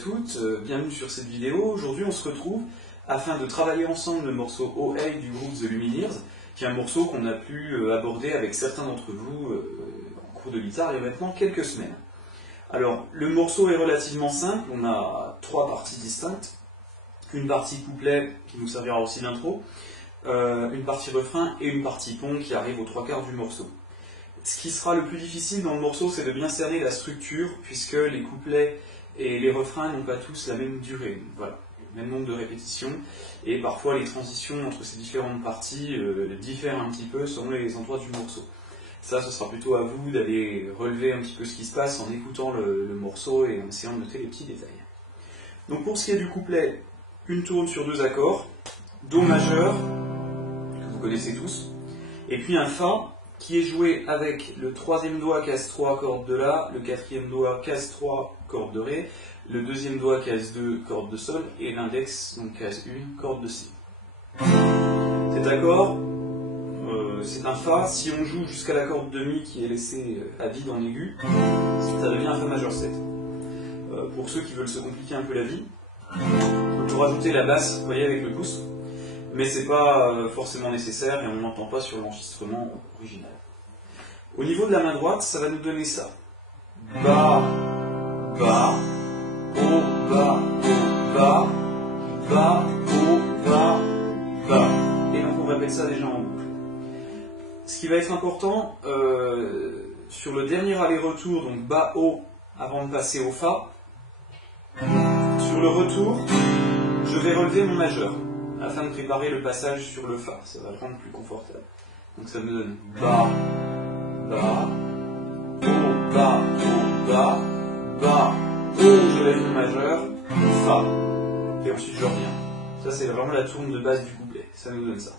toutes, bienvenue sur cette vidéo. Aujourd'hui on se retrouve afin de travailler ensemble le morceau Oh Hey du groupe The Lumineers, qui est un morceau qu'on a pu aborder avec certains d'entre vous en cours de guitare il y a maintenant quelques semaines. Alors le morceau est relativement simple, on a trois parties distinctes, une partie couplet qui nous servira aussi d'intro, une partie refrain et une partie pont qui arrive aux trois quarts du morceau. Ce qui sera le plus difficile dans le morceau, c'est de bien cerner la structure, puisque les couplets et les refrains n'ont pas tous la même durée, voilà, le même nombre de répétitions, et parfois les transitions entre ces différentes parties diffèrent un petit peu selon les endroits du morceau. Ça, ce sera plutôt à vous d'aller relever un petit peu ce qui se passe en écoutant le morceau et en essayant de noter les petits détails. Donc pour ce qui est du couplet, une tourne sur deux accords, Do majeur, que vous connaissez tous, et puis un Fa, qui est joué avec le troisième doigt case 3 corde de La, le quatrième doigt case 3 corde de Ré, le deuxième doigt case 2 corde de Sol, et l'index, donc case 1 corde de Si. Cet accord, c'est un Fa. Si on joue jusqu'à la corde de Mi qui est laissée à vide en aigu, ça devient un Fa majeur 7. Pour ceux qui veulent se compliquer un peu la vie, on peut rajouter la basse, vous voyez, avec le pouce. Mais c'est pas forcément nécessaire et on n'entend pas sur l'enregistrement original. Au niveau de la main droite, ça va nous donner ça. Ba, ba, O, ba, O, ba, ba, O, ba, ba. Et donc on répète ça déjà en boucle. Ce qui va être important, sur le dernier aller-retour, donc ba, O, avant de passer au Fa, sur le retour, je vais relever mon majeur, afin de préparer le passage sur le Fa, ça va le rendre plus confortable. Donc ça me donne Ba, Ba, O, Ba, O, Ba, Ba, O, je lève mon majeur, Fa, et ensuite je reviens. Ça c'est vraiment la tourne de base du couplet, ça nous donne ça.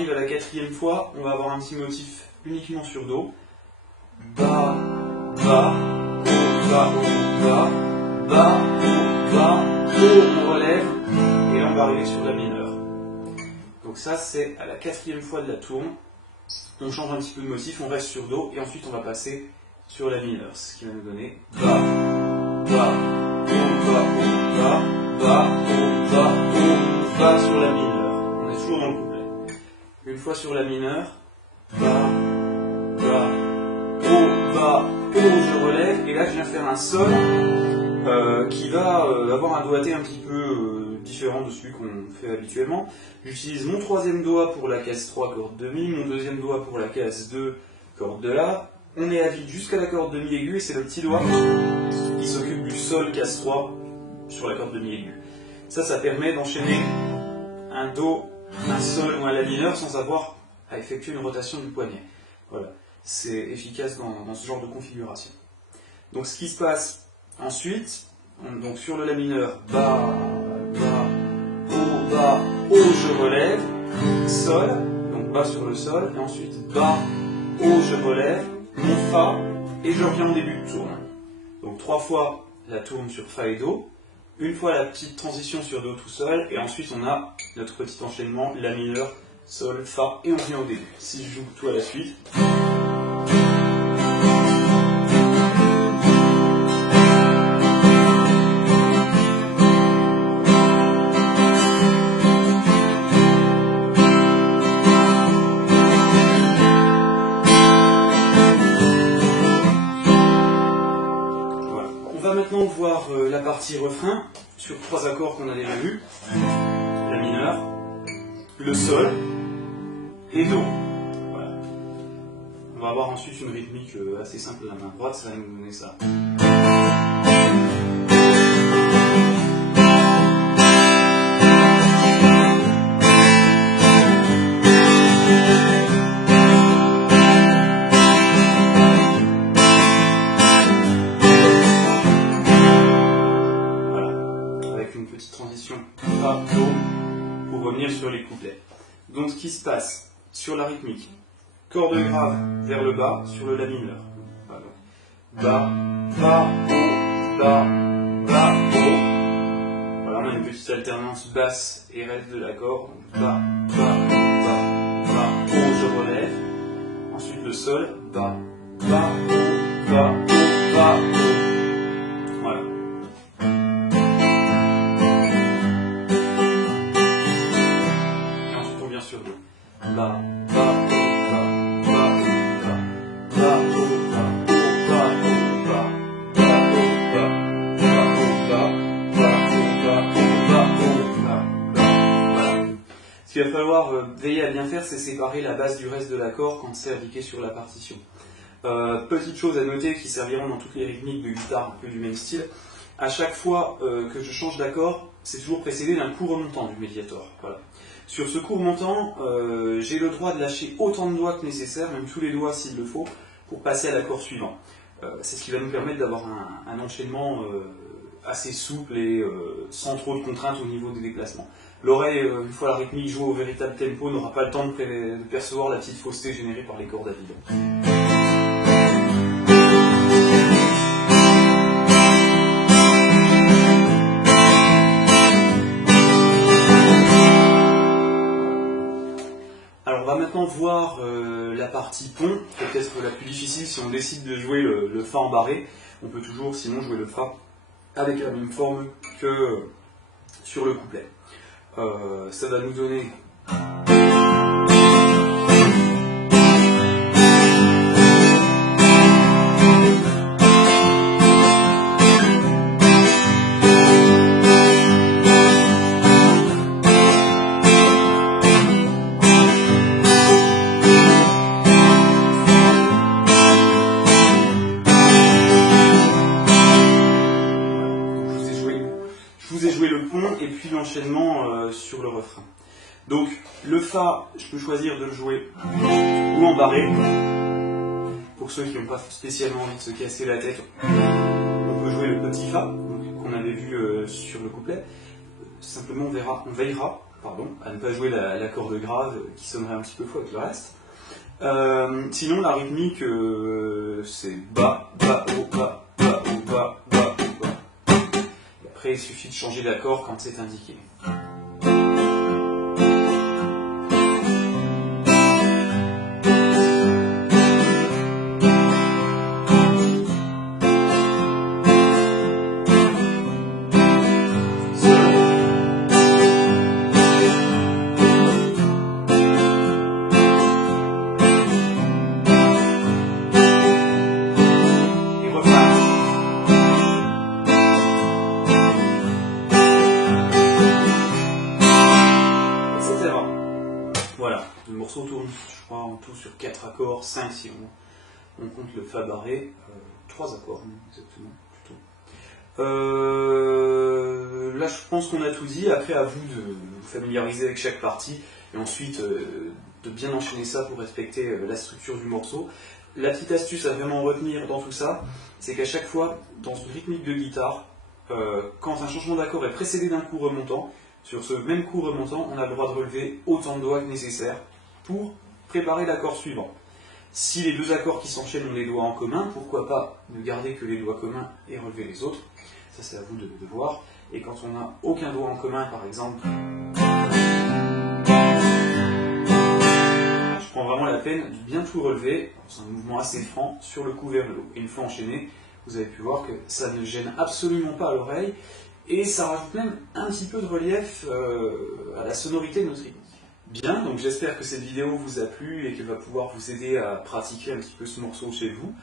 À la quatrième fois, on va avoir un petit motif uniquement sur Do. Ba, Ba, O, Ba, O, Ba, Ba, O, Ba, O, on relève, et là on va arriver sur la mineure. Donc ça c'est à la quatrième fois de la tourne. On change un petit peu de motif, on reste sur Do, et ensuite on va passer sur la mineure, ce qui va nous donner Ba, Ba, O, Ba, O, Ba, Ba, O, Ba, O, Ba sur la mineure. On est toujours dans le couplet. Une fois sur la mineure, Ba, Ba, O, Ba, O, je relève, et là je viens faire un Sol qui va avoir un doigté un petit peu différent de celui qu'on fait habituellement. J'utilise mon troisième doigt pour la case 3 corde de Mi, mon deuxième doigt pour la case 2 corde de La. On est à vide jusqu'à la corde de Mi aiguë, et c'est le petit doigt qui s'occupe du Sol case 3 sur la corde de Mi aiguë. Ça permet d'enchaîner un Do, un Sol ou un La mineur sans avoir à effectuer une rotation du poignet. Voilà, c'est efficace dans ce genre de configuration. Donc ce qui se passe ensuite, donc sur le La mineur, Ba, Ba, O, Ba, O, je relève, Sol, donc Ba sur le Sol, et ensuite Ba, O, je relève, mon Fa, et je reviens en début de tourne. Donc 3 fois la tourne sur Fa et Do, une fois la petite transition sur Do tout seul, et ensuite on a notre petit enchaînement, La mineur, Sol, Fa, et on revient au début. Si je joue tout à la suite. Voilà. On va maintenant voir la partie refrain sur 3 accords qu'on a déjà vus. La mineur, le Sol et Do. Voilà. On va avoir ensuite une rythmique assez simple de la main droite, ça va nous donner ça. Voilà. Avec une petite transition Fa, Do, pour revenir sur les couplets. Donc ce qui se passe sur la rythmique, corde grave vers le bas sur le La mineur. Voilà. Ba, Ba, O, Ba, Ba, O. Voilà. vraiment une petite alternance basse et reste de l'accord. Bas, bas, bas, bas, haut, je relève. Ensuite le sol, bas, bas, haut, bas, haut, bas, haut. Voilà. Et ensuite on vient sur do. Bas, bas, bas, bas, bas, bas, haut, bas, haut, bas, haut, bas, bas, haut, bas, bas, haut, bas, bas, haut, bas, haut, bas, haut, bas, bas. Voilà. Ce qu'il va falloir veiller à bien faire, c'est séparer la base du reste de l'accord quand c'est indiqué sur la partition. Petite chose à noter qui serviront dans toutes les rythmiques de guitare un peu du même style. À chaque fois que je change d'accord, c'est toujours précédé d'un coup remontant du médiator. Voilà. Sur ce coup remontant, j'ai le droit de lâcher autant de doigts que nécessaire, même tous les doigts s'il le faut, pour passer à l'accord suivant. C'est ce qui va nous permettre d'avoir un enchaînement assez souple et sans trop de contraintes au niveau des déplacements. L'oreille, une fois la rythmique jouée au véritable tempo, n'aura pas le temps de percevoir la petite fausseté générée par les cordes à vide. Alors on va maintenant voir la partie pont, peut-être la plus difficile si on décide de jouer le Fa en barré. On peut toujours sinon jouer le Fa avec la même forme que sur le couplet. Ça va nous donner... Je vous ai joué le pont et puis l'enchaînement sur le refrain. Donc le Fa, je peux choisir de le jouer ou en barré. Pour ceux qui n'ont pas spécialement envie de se casser la tête, on peut jouer le petit Fa qu'on avait vu sur le couplet. Simplement on veillera à ne pas jouer la corde grave qui sonnerait un petit peu faux avec le reste. Sinon la rythmique c'est bas, bas, haut, bas, bas, haut, bas, bas, haut, bas. Après, il suffit de changer d'accord quand c'est indiqué. Voilà, le morceau tourne, je crois, en tout sur 4 accords, 5 si on compte le Fa barré, 3 accords exactement, plutôt. Là je pense qu'on a tout dit, après à vous de vous familiariser avec chaque partie, et ensuite de bien enchaîner ça pour respecter la structure du morceau. La petite astuce à vraiment retenir dans tout ça, c'est qu'à chaque fois, dans une rythmique de guitare, quand un changement d'accord est précédé d'un coup remontant, sur ce même coup remontant, on a le droit de relever autant de doigts que nécessaire pour préparer l'accord suivant. Si les deux accords qui s'enchaînent ont les doigts en commun, pourquoi pas ne garder que les doigts communs et relever les autres. Ça c'est à vous de voir. Et quand on n'a aucun doigt en commun, par exemple, je prends vraiment la peine de bien tout relever. C'est un mouvement assez franc sur le coup vers le haut. Et une fois enchaîné, vous avez pu voir que ça ne gêne absolument pas l'oreille. Et ça rajoute même un petit peu de relief à la sonorité de notre rythmique. Bien, donc j'espère que cette vidéo vous a plu et qu'elle va pouvoir vous aider à pratiquer un petit peu ce morceau chez vous.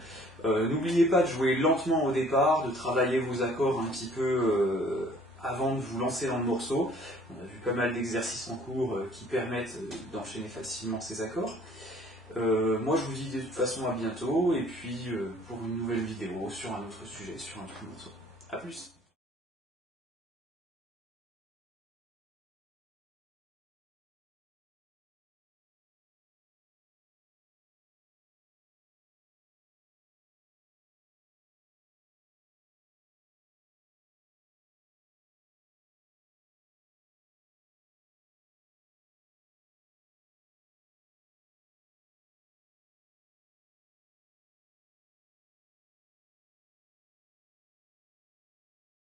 N'oubliez pas de jouer lentement au départ, de travailler vos accords un petit peu avant de vous lancer dans le morceau. On a vu pas mal d'exercices en cours qui permettent d'enchaîner facilement ces accords. Moi je vous dis de toute façon à bientôt et puis pour une nouvelle vidéo sur un autre sujet, sur un autre morceau. A plus.